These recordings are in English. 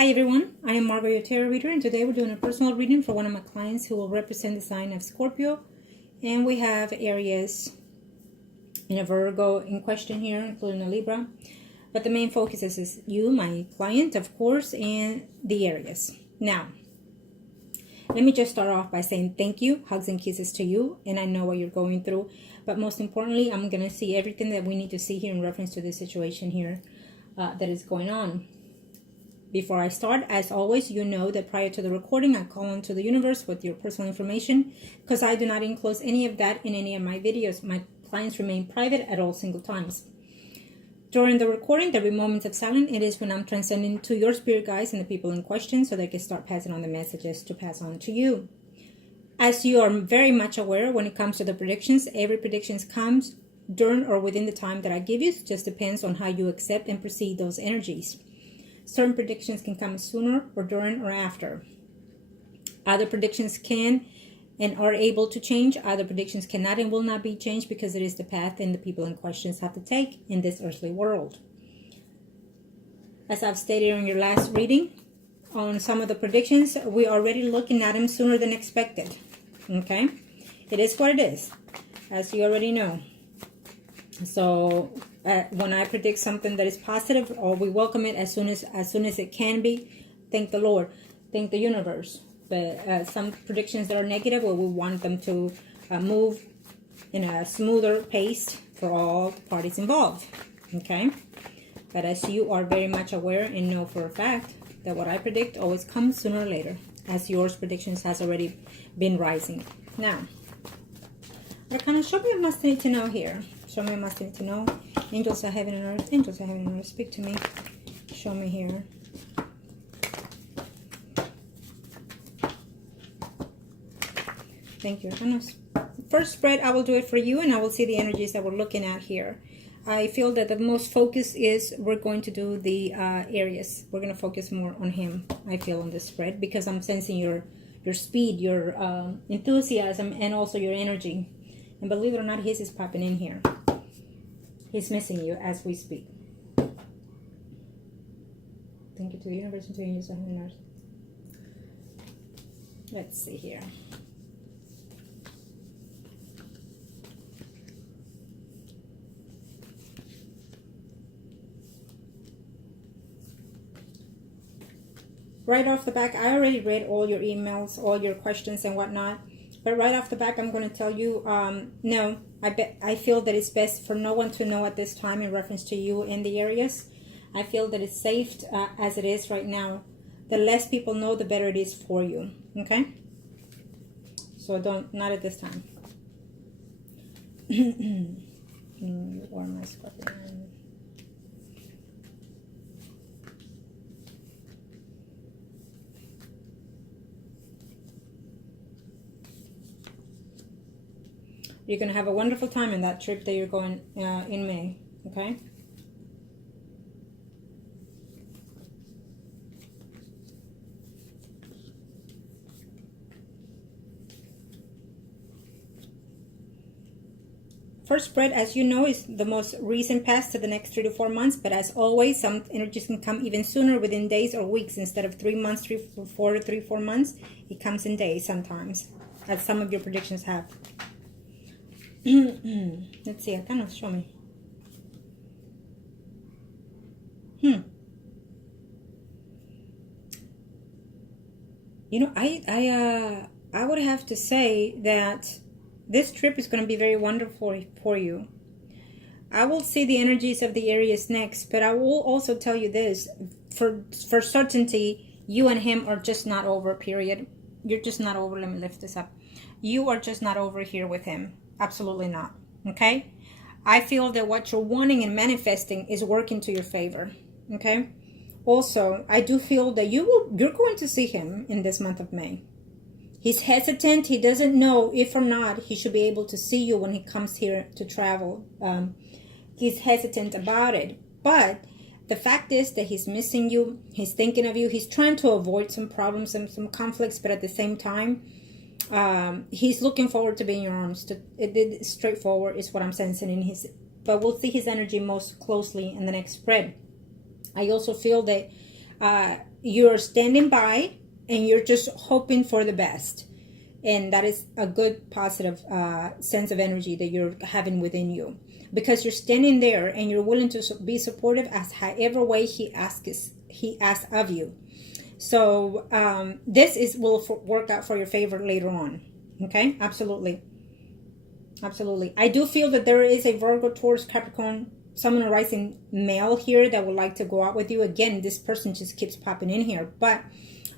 Hi everyone, I am Margourtarotreader, and today we're doing a personal reading for one of my clients who will represent the sign of Scorpio. And we have Aries and a Virgo in question here, including a Libra. But the main focus is you, my client, of course, and the Aries. Now, let me just start off by saying thank you, hugs and kisses to you, and I know what you're going through. But most importantly, I'm going to see everything that we need to see here in reference to this situation here that is going on. Before I start, as always, you know that prior to the recording, I call into the universe with your personal information because I do not enclose any of that in any of my videos. My clients remain private at all single times. During the recording, there will be moments of silence. It is when I'm transcending to your spirit guides and the people in question so they can start passing on the messages to pass on to you. As you are very much aware, when it comes to the predictions, every prediction comes during or within the time that I give you. It just depends on how you accept and perceive those energies. Certain predictions can come sooner or during or after. Other predictions can and are able to change. Other predictions cannot and will not be changed because it is the path and the people in questions have to take in this earthly world. As I've stated in your last reading, on some of the predictions, we're already looking at them sooner than expected. Okay? It is what it is, as you already know. So when I predict something that is positive, or we welcome it as soon as it can be, thank the Lord, thank the universe. But some predictions that are negative, well, we want them to move in a smoother pace for all parties involved. Okay, but as you are very much aware and know for a fact that what I predict always comes sooner or later, as yours predictions has already been rising. Now, Arcana, show me a must need to know here. Show me a must need to know. Angels of heaven and earth. Angels of heaven and earth. Speak to me. Show me here. Thank you. First spread, I will do it for you, and I will see the energies that we're looking at here. I feel that the most focus is we're going to do the Aries. We're going to focus more on him, I feel, on this spread, because I'm sensing your speed, your enthusiasm, and also your energy. And believe it or not, his is popping in here. He's missing you as we speak. Thank you to the universe and to the angels of heaven and earth. Let's see here. Right off the back, I already read all your emails, all your questions and whatnot. But right off the back, I'm going to tell you, no, I feel that it's best for no one to know at this time in reference to you in the Aries. I feel that it's safe as it is right now. The less people know, the better it is for you. Okay? So not at this time. Or my Scorpio. You're going to have a wonderful time in that trip that you're going in May, okay? First spread, as you know, is the most recent past to the next 3 to 4 months. But as always, some energies can come even sooner, within days or weeks. Instead of 3 months, 4 months, it comes in days sometimes, as some of your predictions have. Let's see, Arcana, show me. You know, I would have to say that this trip is going to be very wonderful for you. I will see the energies of the Aries next, but I will also tell you this. For certainty, you and him are just not over, period. You're just not over. Let me lift this up. You are just not over here with him. Absolutely not. Okay? I feel that what you're wanting and manifesting is working to your favor. Okay? Also, I do feel that you're going to see him in this month of May. He's hesitant. He doesn't know if or not he should be able to see you when he comes here to travel. He's hesitant about it. But the fact is that he's missing you. He's thinking of you. He's trying to avoid some problems and some conflicts, but at the same time, he's looking forward to being in your arms. It straightforward is what I'm sensing in his. But we'll see his energy most closely in the next spread. I also feel that you're standing by and you're just hoping for the best. And that is a good positive sense of energy that you're having within you, because you're standing there and you're willing to be supportive as however way he asks of you. So this will work out for your favor later on. Okay, absolutely. Absolutely. I do feel that there is a Virgo, Taurus, Capricorn, Sun and Rising male here that would like to go out with you. Again, this person just keeps popping in here, but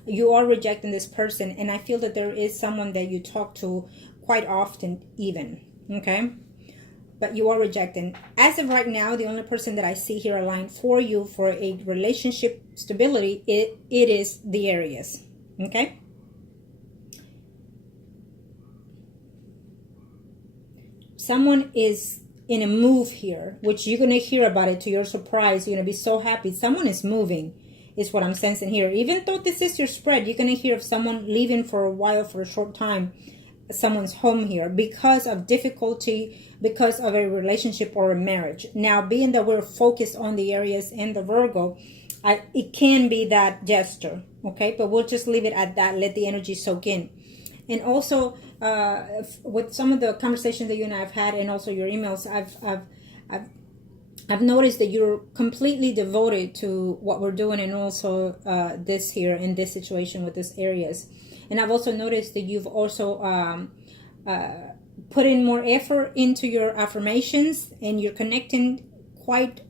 you are rejecting this person, and I feel that there is someone that you talk to quite often even, okay? But you are rejecting. As of right now, the only person that I see here aligned for you for a relationship stability, it is the Aries, okay? Someone is in a move here, which you're going to hear about it to your surprise. You're going to be so happy. Someone is moving, is what I'm sensing here. Even though this is your spread, you're going to hear of someone leaving for a while, for a short time, someone's home here because of difficulty, because of a relationship or a marriage. Now, being that we're focused on the Aries and the Virgo, it can be that gesture, okay? But we'll just leave it at that. Let the energy soak in. And also, with some of the conversations that you and I have had, and also your emails, I've noticed that you're completely devoted to what we're doing, and also this here in this situation with this Aries. And I've also noticed that you've also put in more effort into your affirmations, and you're connecting quite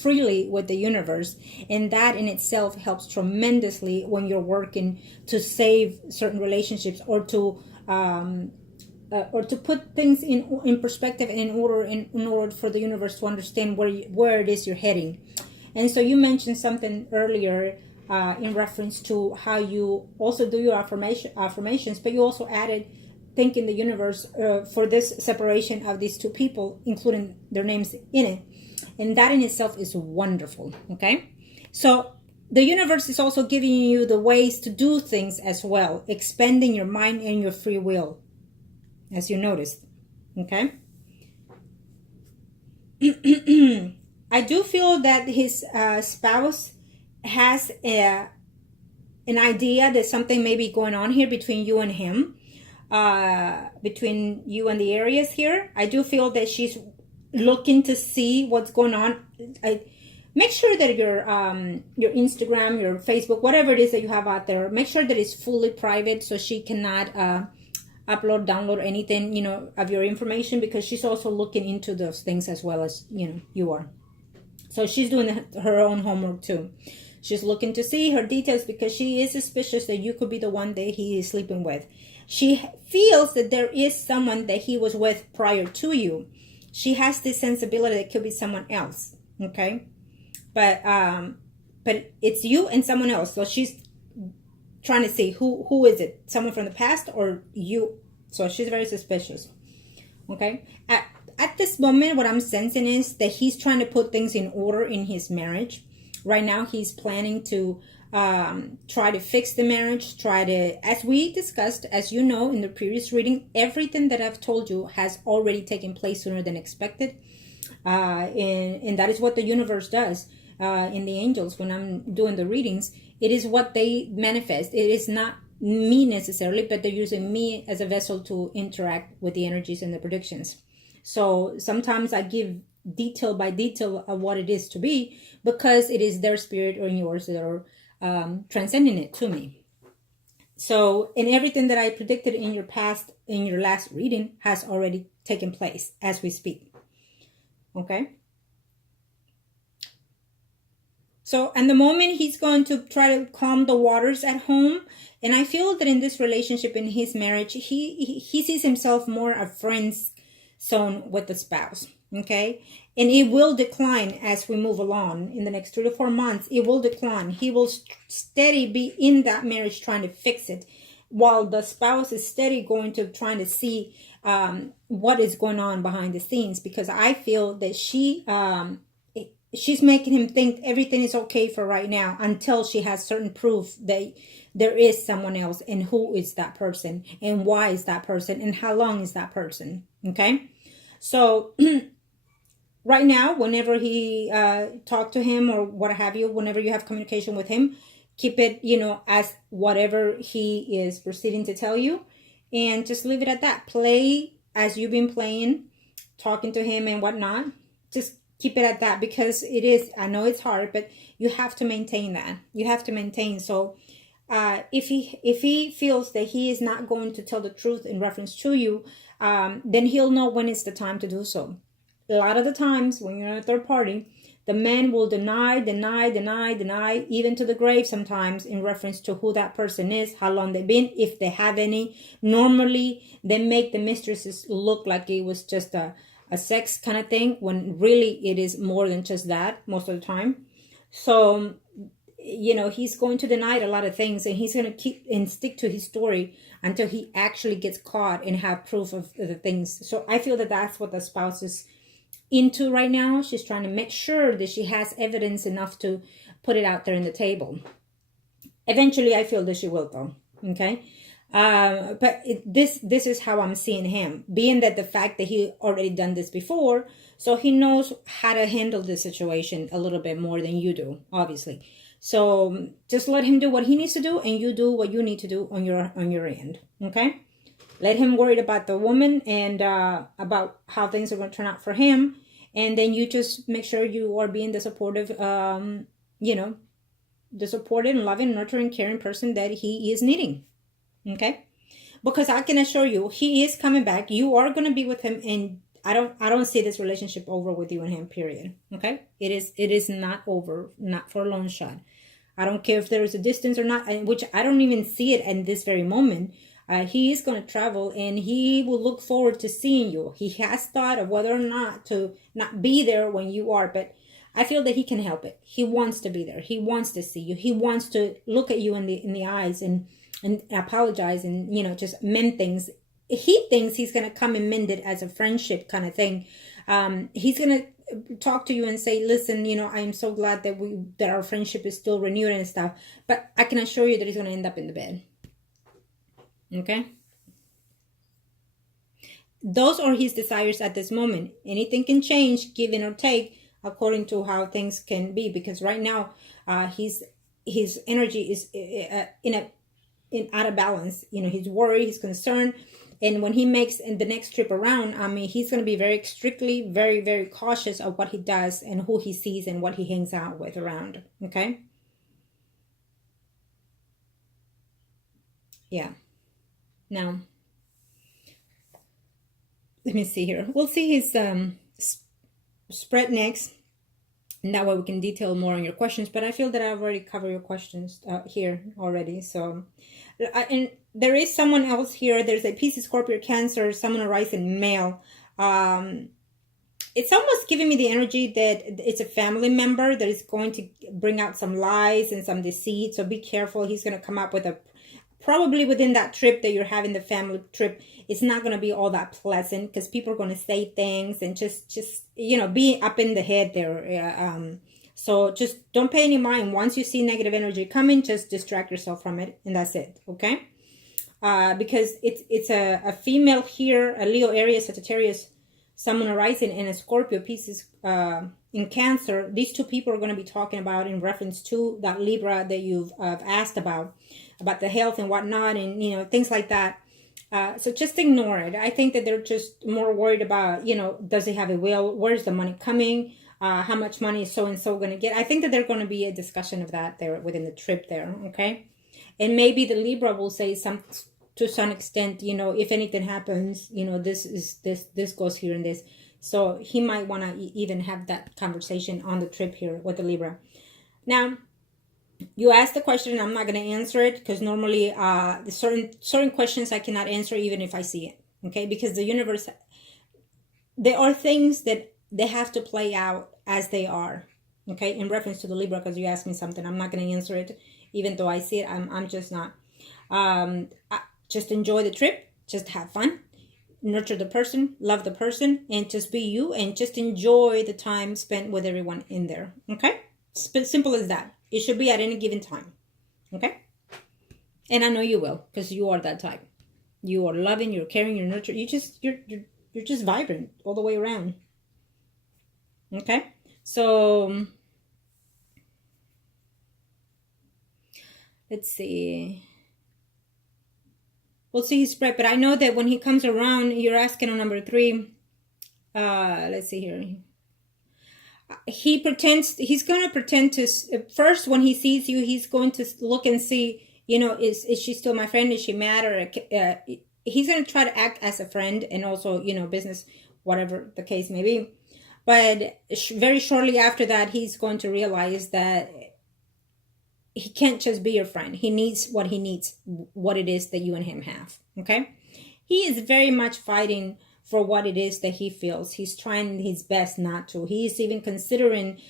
freely with the universe, and that in itself helps tremendously when you're working to save certain relationships, or to put things in perspective and in order for the universe to understand where it is you're heading. And so you mentioned something earlier in reference to how you also do your affirmations, but you also added thanking the universe for this separation of these two people, including their names in it. And that in itself is wonderful, okay? So the universe is also giving you the ways to do things as well, expanding your mind and your free will, as you noticed, okay? I do feel that his spouse has an idea that something may be going on here between you and him, between you and the Aries here. I do feel that she's looking to see what's going on. Make sure that your Instagram, your Facebook, whatever it is that you have out there, make sure that it's fully private, so she cannot upload, download anything, of your information, because she's also looking into those things as well as, you are. So she's doing her own homework too. She's looking to see her details because she is suspicious that you could be the one that he is sleeping with. She feels that there is someone that he was with prior to you. She has this sensibility that it could be someone else, okay? But it's you and someone else. So she's trying to see who is it? Someone from the past or you? So she's very suspicious, okay? At this moment, what I'm sensing is that he's trying to put things in order in his marriage. Right now, he's planning to try to fix the marriage, as we discussed, as you know in the previous reading, everything that I've told you has already taken place sooner than expected. And that is what the universe does in the angels when I'm doing the readings. It is what they manifest. It is not me necessarily, but they're using me as a vessel to interact with the energies and the predictions. So sometimes I give detail by detail of what it is to be, because it is their spirit or yours that are transcending it to me. So, and everything that I predicted in your last reading has already taken place as we speak. Okay. So, at the moment, he's going to try to calm the waters at home. And I feel that in this relationship, in his marriage, he sees himself more a friend's zone with the spouse. Okay. And it will decline as we move along in the next 3 to 4 months. It will decline. He will steady be in that marriage trying to fix it, while the spouse is steady going to trying to see what is going on behind the scenes, because I feel that she's making him think everything is okay for right now until she has certain proof that there is someone else, and who is that person, and why is that person, and how long is that person. Okay. So right now, whenever he talk to him or what have you, whenever you have communication with him, keep it, you know, as whatever he is proceeding to tell you, and just leave it at that. Play as you've been playing, talking to him and whatnot. Just keep it at that, because it is, I know it's hard, but you have to maintain that. You have to maintain. So if he feels that he is not going to tell the truth in reference to you, then he'll know when it's the time to do so. A lot of the times when you're in a third party, the man will deny, even to the grave sometimes, in reference to who that person is, how long they've been, if they have any. Normally, they make the mistresses look like it was just a sex kind of thing, when really it is more than just that most of the time. So, you know, he's going to deny a lot of things, and he's going to keep and stick to his story until he actually gets caught and have proof of the things. So I feel that that's what the spouse is into right now. She's trying to make sure that she has evidence enough to put it out there in the table. Eventually, I feel that she will, though. Okay. But this is how I'm seeing him, being that the fact that he already done this before, so he knows how to handle the situation a little bit more than you do, obviously. So just let him do what he needs to do, and you do what you need to do on your end. Okay. Let him worry about the woman and about how things are going to turn out for him. And then you just make sure you are being the supportive, you know, the supportive, loving, nurturing, caring person that he is needing. Okay? Because I can assure you, he is coming back. You are going to be with him, and I don't see this relationship over with you and him, period. Okay? It is not over, not for a long shot. I don't care if there is a distance or not, which I don't even see it in this very moment. He is going to travel, and he will look forward to seeing you. He has thought of whether or not to not be there when you are, but I feel that he can help it. He wants to be there. He wants to see you. He wants to look at you in the eyes and apologize and, you know, just mend things. He thinks he's going to come and mend it as a friendship kind of thing. He's going to talk to you and say, listen, you know, I am so glad that our friendship is still renewed and stuff. But I can assure you that he's going to end up in the bed. Okay? Those are his desires at this moment. Anything can change, give in or take, according to how things can be. Because right now, his energy is out of balance. You know, he's worried, he's concerned. And when he makes the next trip around, I mean, he's going to be very strictly, very, very cautious of what he does and who he sees and what he hangs out with around. Okay? Yeah. Now, let me see here. We'll see his spread next, and that way we can detail more on your questions. But I feel that I've already covered your questions here already. So, and there is someone else here. There's a Pisces, Scorpio, Cancer, someone arising male. It's almost giving me the energy that it's a family member that is going to bring out some lies and some deceit. So be careful. He's going to come up with probably within that trip that you're having, the family trip, it's not going to be all that pleasant, because people are going to say things and just you know, be up in the head there. So just don't pay any mind. Once you see negative energy coming, just distract yourself from it, and that's it. Okay? Because it's a female here, a Leo, Aries, Sagittarius, someone arising, and a Scorpio, Pisces, in Cancer. These two people are going to be talking about in reference to that Libra that you've asked about the health and whatnot, and, you know, things like that. So just ignore it. I think that they're just more worried about, you know, does he have a will? Where's the money coming? How much money is so-and-so going to get? I think that there's going to be a discussion of that there within the trip there, okay? And maybe the Libra will say to some extent, you know, if anything happens, you know, this goes here and this. So he might want to even have that conversation on the trip here with the Libra. Now, you asked the question, I'm not going to answer it, because normally the certain questions I cannot answer even if I see it. Okay? Because the universe, there are things that they have to play out as they are. Okay? In reference to the Libra, because you asked me something, I'm not going to answer it even though I see it. I'm just not. Just enjoy the trip. Just have fun. Nurture the person. Love the person. And just be you. And just enjoy the time spent with everyone in there. Okay? Simple as that. It should be at any given time. Okay? And I know you will, because you are that type. You are loving, you're caring, you're nurturing. You're just vibrant all the way around. Okay? So Let's see. We'll see his spread, but I know that when he comes around, you're asking on number 3. Let's see here. He's going to pretend to, first when he sees you, he's going to look and see, you know, is she still my friend? Is she mad? Or he's going to try to act as a friend, and also, you know, business, whatever the case may be. But very shortly after that, he's going to realize that he can't just be your friend. He needs, what it is that you and him have. Okay. He is very much fighting for what it is that he feels. He's trying his best not to. He's even considering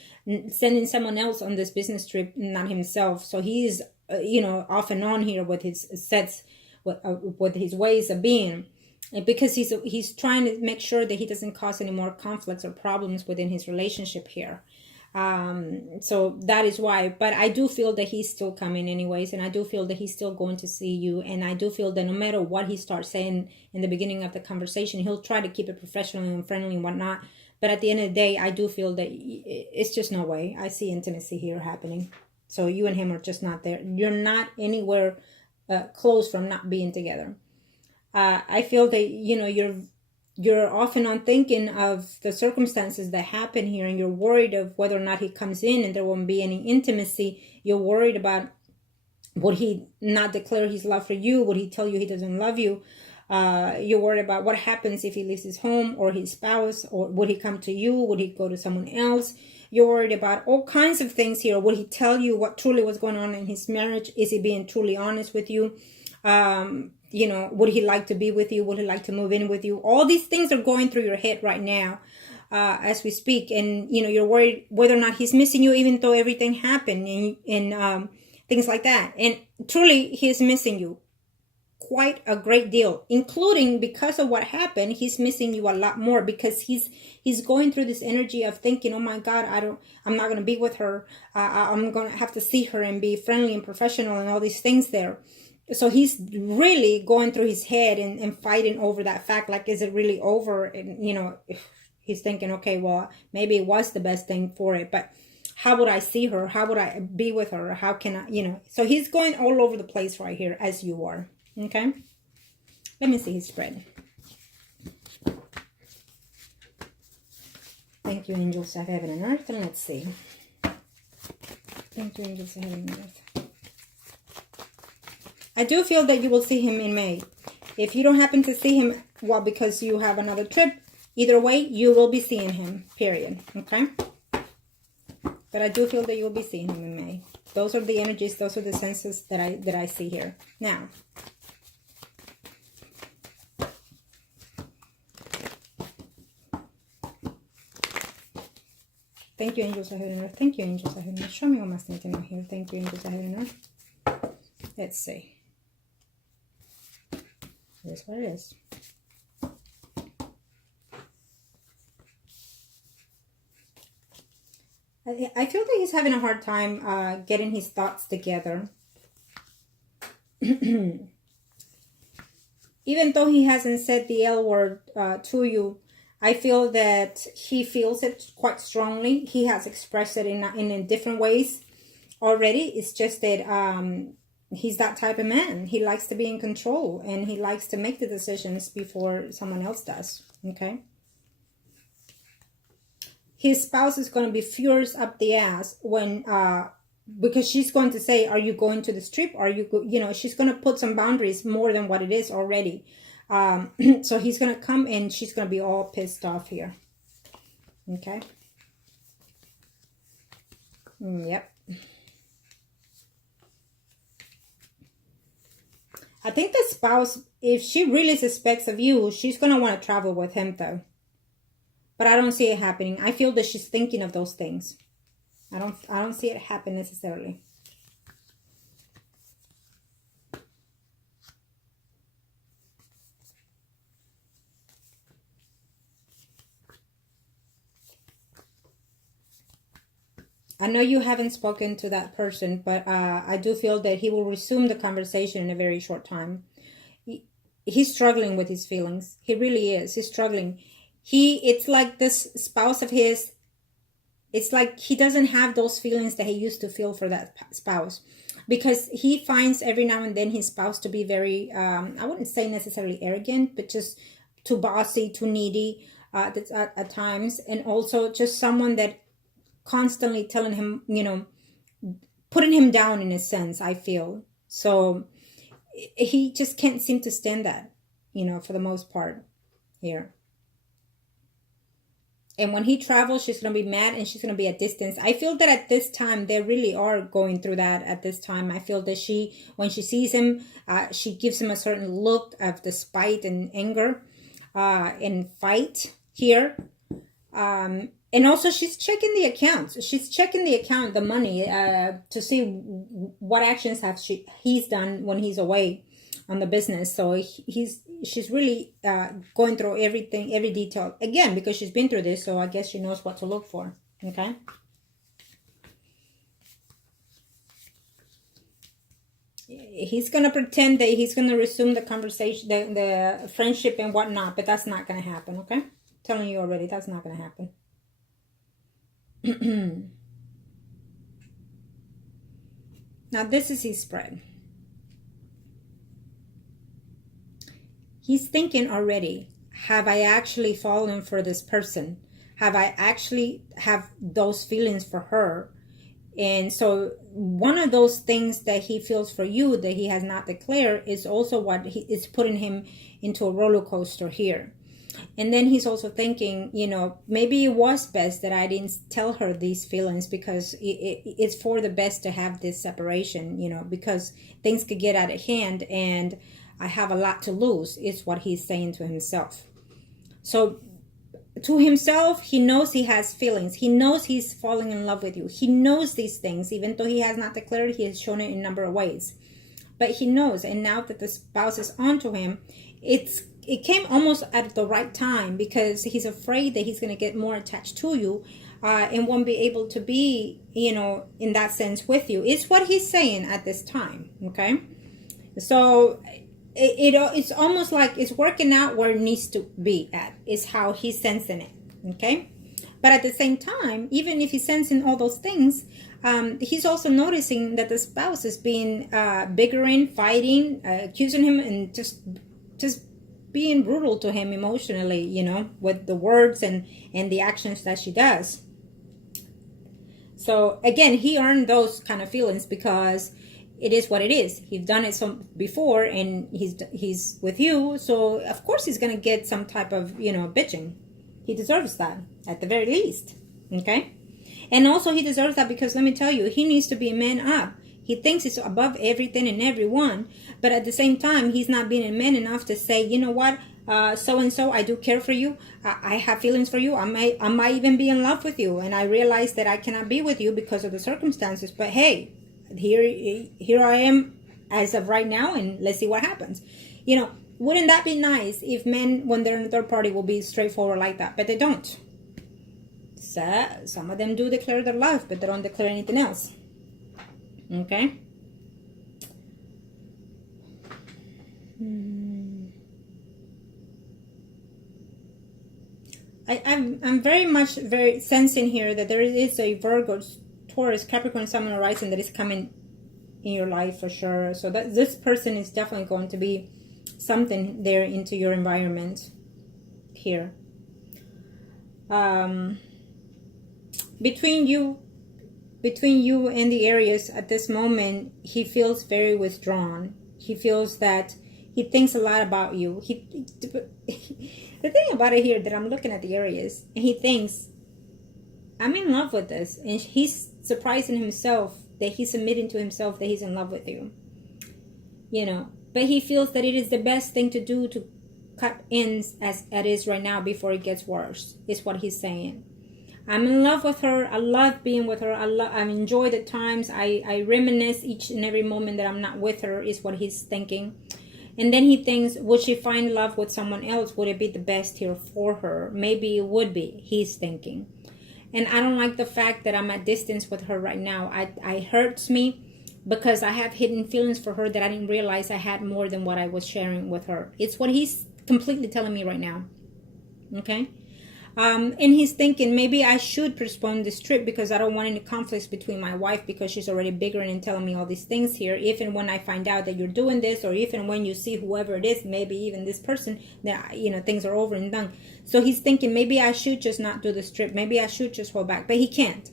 sending someone else on this business trip, not himself. So he's, you know, off and on here with his sets, with his ways of being, because he's trying to make sure that he doesn't cause any more conflicts or problems within his relationship here. So that is why, but I do feel that he's still coming anyways, and I do feel that he's still going to see you, and I do feel that no matter what he starts saying in the beginning of the conversation, he'll try to keep it professional and friendly and whatnot, but at the end of the day, I do feel that it's just no way. I see intimacy here happening, so you and him are just not there. You're not anywhere close from not being together. I feel that, you know, you're often on thinking of the circumstances that happen here, and you're worried of whether or not he comes in and there won't be any intimacy. You're worried about, would he not declare his love for you? Would he tell you he doesn't love you? You're worried about what happens if he leaves his home or his spouse, or would he come to you? Would he go to someone else? You're worried about all kinds of things here. Would he tell you what truly was going on in his marriage? Is he being truly honest with you? You know, would he like to be with you? Would he like to move in with you? All these things are going through your head right now as we speak. And, you know, you're worried whether or not he's missing you, even though everything happened, and things like that. And truly, he's missing you quite a great deal, including because of what happened. He's missing you a lot more, because he's going through this energy of thinking, oh my God, I'm not going to be with her. I'm going to have to see her and be friendly and professional and all these things there. So he's really going through his head and fighting over that fact. Like, is it really over? And, you know, he's thinking, okay, well, maybe it was the best thing for it, but how would I see her? How would I be with her? How can I, you know? So he's going all over the place right here, as you are. Okay. Let me see his spread. Thank you, angels of heaven and earth. And let's see. Thank you, angels of heaven and earth. I do feel that you will see him in May. If you don't happen to see him, well, because you have another trip, either way, you will be seeing him, period. Okay? But I do feel that you will be seeing him in May. Those are the energies, those are the senses that I see here. Now, thank you, angels of heaven and earth. Thank you, angels of heaven and earth. Show me what I'm thinking of here. Thank you, angels of heaven and earth. Let's see. Here's what it is. I feel that he's having a hard time getting his thoughts together. Even though he hasn't said the L word to you, I feel that he feels it quite strongly. He has expressed it in different ways already. It's just that he's that type of man. He likes to be in control, and he likes to make the decisions before someone else does. Okay? His spouse is going to be furious up the ass when, because she's going to say, are you going to this trip? Are you, you know, she's going to put some boundaries more than what it is already. So he's going to come and she's going to be all pissed off here. Okay. Yep. I think the spouse, if she really suspects of you, she's going to want to travel with him though. But I don't see it happening. I feel that she's thinking of those things. I don't see it happen necessarily. I know you haven't spoken to that person, but I do feel that he will resume the conversation in a very short time. He's struggling with his feelings. He really is. He's struggling. It's like this spouse of his, it's like he doesn't have those feelings that he used to feel for that spouse. because he finds every now and then his spouse to be very, I wouldn't say necessarily arrogant, but just too bossy, too needy at times. And also just someone that constantly telling him, putting him down in a sense, I feel. So he just can't seem to stand that, for the most part here. And when he travels, she's going to be mad and she's going to be at distance. I feel that at this time, they really are going through that at this time. I feel that when she sees him, she gives him a certain look of despite and anger and fight here. And also she's checking the accounts. She's checking the account, the money, to see what actions he's done when he's away on the business. So she's really going through everything, every detail, again, because she's been through this. So I guess she knows what to look for. Okay. He's going to pretend that he's going to resume the conversation, the friendship and whatnot, but that's not going to happen. Okay. I'm telling you already, that's not going to happen. Now this is his spread. He's thinking already, have I actually fallen for this person? Have I actually have those feelings for her? And so one of those things that he feels for you that he has not declared is also what is putting him into a roller coaster here. And then he's also thinking, maybe it was best that I didn't tell her these feelings, because it's for the best to have this separation, because things could get out of hand and I have a lot to lose, is what he's saying to himself. So to himself, he knows he has feelings. He knows he's falling in love with you. He knows these things, even though he has not declared, he has shown it in a number of ways. But he knows, and now that the spouse is onto him, it came almost at the right time, because he's afraid that he's going to get more attached to you and won't be able to be, in that sense with you. It's what he's saying at this time, okay? So it's almost like it's working out where it needs to be at, is how he's sensing it, okay? But at the same time, even if he's sensing all those things, he's also noticing that the spouse is being bickering, fighting, accusing him, and just being brutal to him emotionally, with the words and the actions that she does. So again, he earned those kind of feelings because it is what it is. He's done it before, and he's with you, so of course he's gonna get some type of bitching. He deserves that at the very least, okay? And also he deserves that because, let me tell you, he needs to be a man up. He thinks he's above everything and everyone, but at the same time, he's not being a man enough to say, you know what, so-and-so, I do care for you. I have feelings for you. I might even be in love with you. And I realize that I cannot be with you because of the circumstances. But hey, here I am as of right now, and let's see what happens. Wouldn't that be nice if men, when they're in a third party, will be straightforward like that? But they don't. So some of them do declare their love, but they don't declare anything else. Okay. I'm very sensing here that there is a Virgo, Taurus, Capricorn, Sun, and Rising that is coming in your life for sure. So that this person is definitely going to be something there into your environment here. Between you and the Aries at this moment, he feels very withdrawn. He feels that he thinks a lot about you. The thing about it here that I'm looking at the Aries, and he thinks, I'm in love with this. And he's surprising himself that he's admitting to himself that he's in love with you. But he feels that it is the best thing to do to cut ends as it is right now before it gets worse, is what he's saying. I'm in love with her. I love being with her. I enjoy the times. I reminisce each and every moment that I'm not with her, is what he's thinking. And then he thinks, would she find love with someone else? Would it be the best here for her? Maybe it would be, he's thinking. And I don't like the fact that I'm at distance with her right now. It hurts me because I have hidden feelings for her that I didn't realize I had more than what I was sharing with her. It's what he's completely telling me right now. Okay? And he's thinking, maybe I should postpone this trip because I don't want any conflicts between my wife, because she's already bickering and telling me all these things here. If and when I find out that you're doing this, or if and when you see whoever it is, maybe even this person, that, you know, things are over and done. So he's thinking, maybe I should just not do this trip. Maybe I should just hold back. But he can't,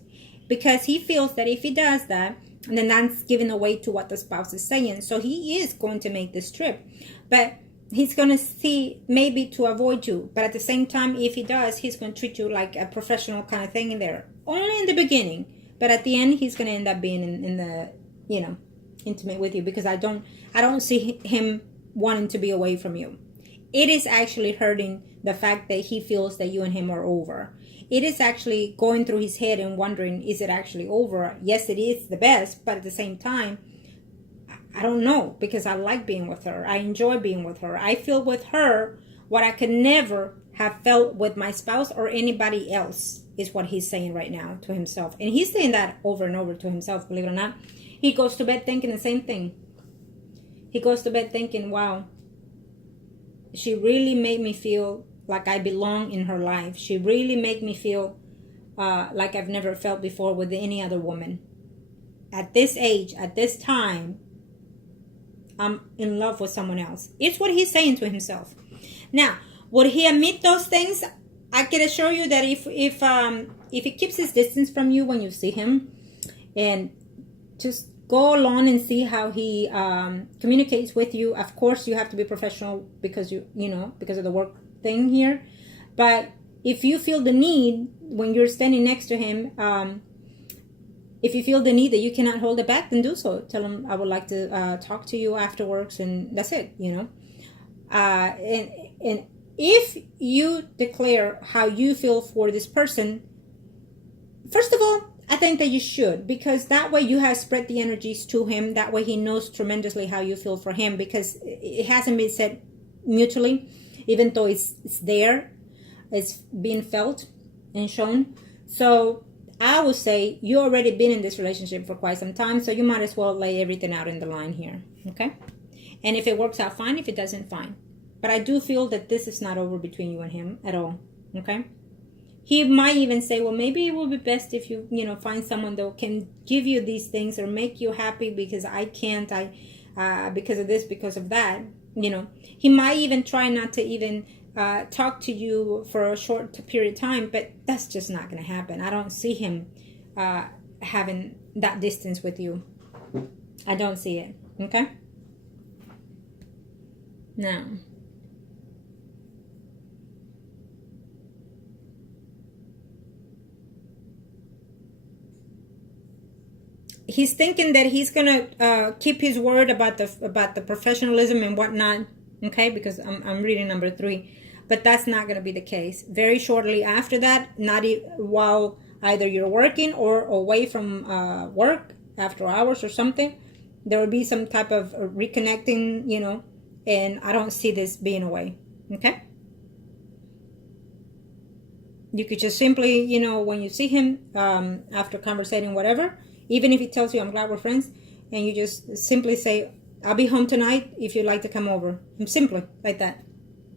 because he feels that if he does that, then that's giving away to what the spouse is saying. So he is going to make this trip. But he's going to see maybe to avoid you. But at the same time, if he does, he's going to treat you like a professional kind of thing in there. Only in the beginning. But at the end, he's going to end up being in the, you know, intimate with you. Because I don't see him wanting to be away from you. It is actually hurting the fact that he feels that you and him are over. It is actually going through his head and wondering, is it actually over? Yes, it is the best. But at the same time, I don't know, because I like being with her. I enjoy being with her. I feel with her what I could never have felt with my spouse or anybody else, is what he's saying right now to himself. And he's saying that over and over to himself, believe it or not. He goes to bed thinking the same thing. He goes to bed thinking, wow, she really made me feel like I belong in her life. She really made me feel like I've never felt before with any other woman. At this age, at this time, I'm in love with someone else. It's what he's saying to himself. Now, would he admit those things? I can assure you that if he keeps his distance from you when you see him, and just go along and see how he communicates with you. Of course, you have to be professional because you know, because of the work thing here. But if you feel the need when you're standing next to him, if you feel the need that you cannot hold it back, then do so. Tell him, I would like to talk to you afterwards, and that's it, you know. And if you declare how you feel for this person, first of all, I think that you should, because that way you have spread the energies to him. That way he knows tremendously how you feel for him, because it hasn't been said mutually, even though it's there, it's being felt and shown. So I would say you already been in this relationship for quite some time, so you might as well lay everything out in the line here, okay? And if it works out, fine. If it doesn't, fine. But I do feel that this is not over between you and him at all, okay? He might even say, well, maybe it would be best if you, you know, find someone that can give you these things or make you happy, because I can't, because of this, because of that, you know. He might even try not to even talk to you for a short period of time, but that's just not going to happen. I don't see him having that distance with you. I don't see it, okay? Now, he's thinking that he's gonna keep his word about the professionalism and whatnot, okay? Because I'm reading number 3. But that's not going to be the case. Very shortly after that, while either you're working or away from work, after hours or something, there will be some type of reconnecting, you know, and I don't see this being away, okay? You could just simply, you know, when you see him, after conversating, whatever, even if he tells you, I'm glad we're friends, and you just simply say, I'll be home tonight if you'd like to come over. Simply, like that.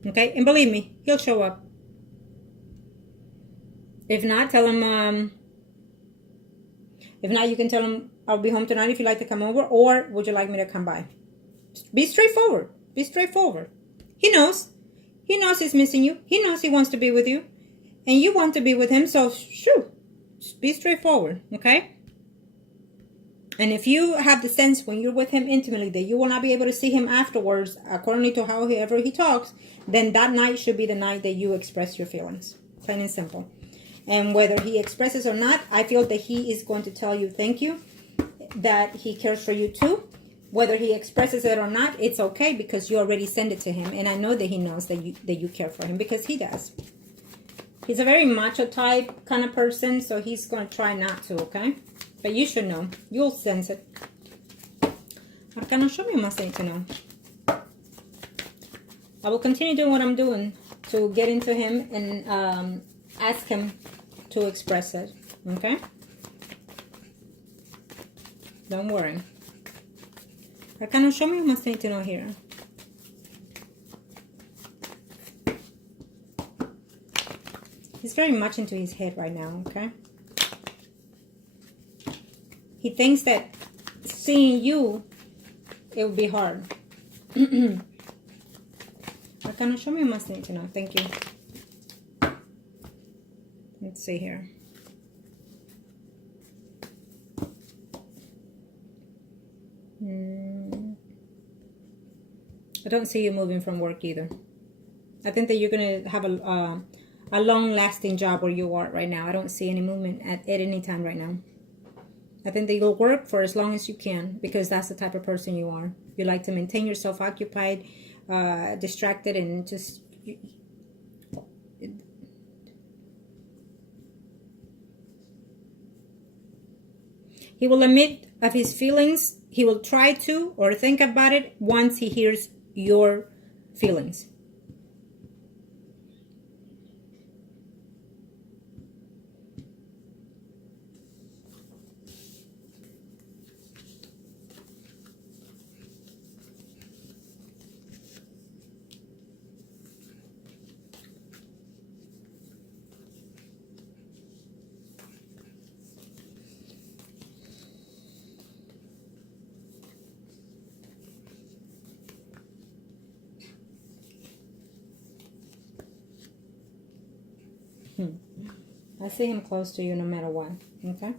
Okay, and believe me, he'll show up. If not, tell him, if not, you can tell him, I'll be home tonight if you'd like to come over, or would you like me to come by? Be straightforward. Be straightforward. He knows. He knows he's missing you. He knows he wants to be with you. And you want to be with him, so shoot. Just be straightforward, okay? And if you have the sense when you're with him intimately that you will not be able to see him afterwards, according to however he talks, then that night should be the night that you express your feelings. Plain and simple. And whether he expresses or not, I feel that he is going to tell you thank you, that he cares for you too. Whether he expresses it or not, it's okay, because you already send it to him. And I know that he knows that you care for him, because he does. He's a very macho type kind of person, so he's going to try not to, okay? But you should know. You'll sense it. Arcana, show me what I need to know. I will continue doing what I'm doing to get into him and ask him to express it. Okay? Don't worry. Arcana, show me what I need to know here. He's very much into his head right now, okay? He thinks that seeing you, it would be hard. Arcana, show me a must need to know. Thank you. Let's see here. I don't see you moving from work either. I think that you're going to have a long-lasting job where you are right now. I don't see any movement at any time right now. I think that you'll work for as long as you can, because that's the type of person you are. You like to maintain yourself occupied, distracted, and just... He will admit of his feelings. He will try to or think about it once he hears your feelings. I see him close to you no matter what, okay?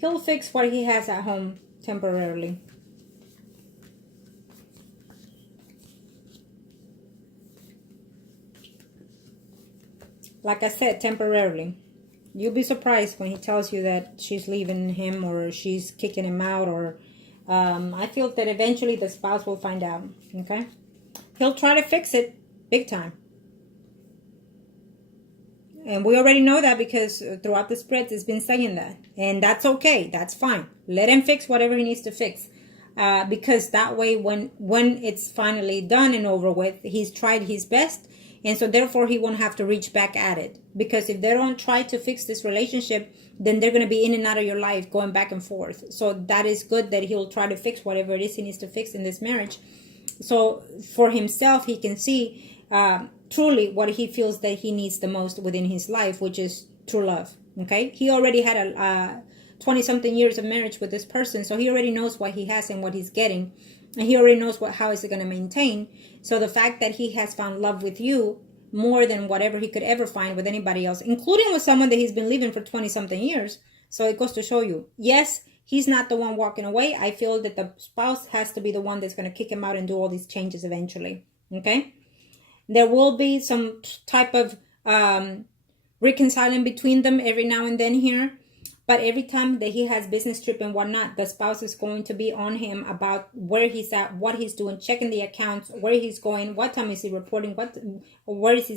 He'll fix what he has at home temporarily. Like I said, temporarily. You'll be surprised when he tells you that she's leaving him or she's kicking him out, or I feel that eventually the spouse will find out, okay? He'll try to fix it big time. And we already know that because throughout the spreads it's been saying that. And that's okay. That's fine. Let him fix whatever he needs to fix. Because that way when it's finally done and over with, he's tried his best. And so therefore he won't have to reach back at it. Because if they don't try to fix this relationship, then they're going to be in and out of your life going back and forth. So that is good that he'll try to fix whatever it is he needs to fix in this marriage. So for himself, he can see truly what he feels that he needs the most within his life, which is true love. Okay, he already had a 20-something years of marriage with this person, so he already knows what he has and what he's getting, and he already knows how is it going to maintain. So the fact that he has found love with you more than whatever he could ever find with anybody else, including with someone that he's been living for 20-something years. So it goes to show you, yes, he's not the one walking away. I feel that the spouse has to be the one that's going to kick him out and do all these changes eventually. Okay? There will be some type of reconciling between them every now and then here. But every time that he has business trip and whatnot, the spouse is going to be on him about where he's at, what he's doing, checking the accounts, where he's going, what time is he reporting, where is he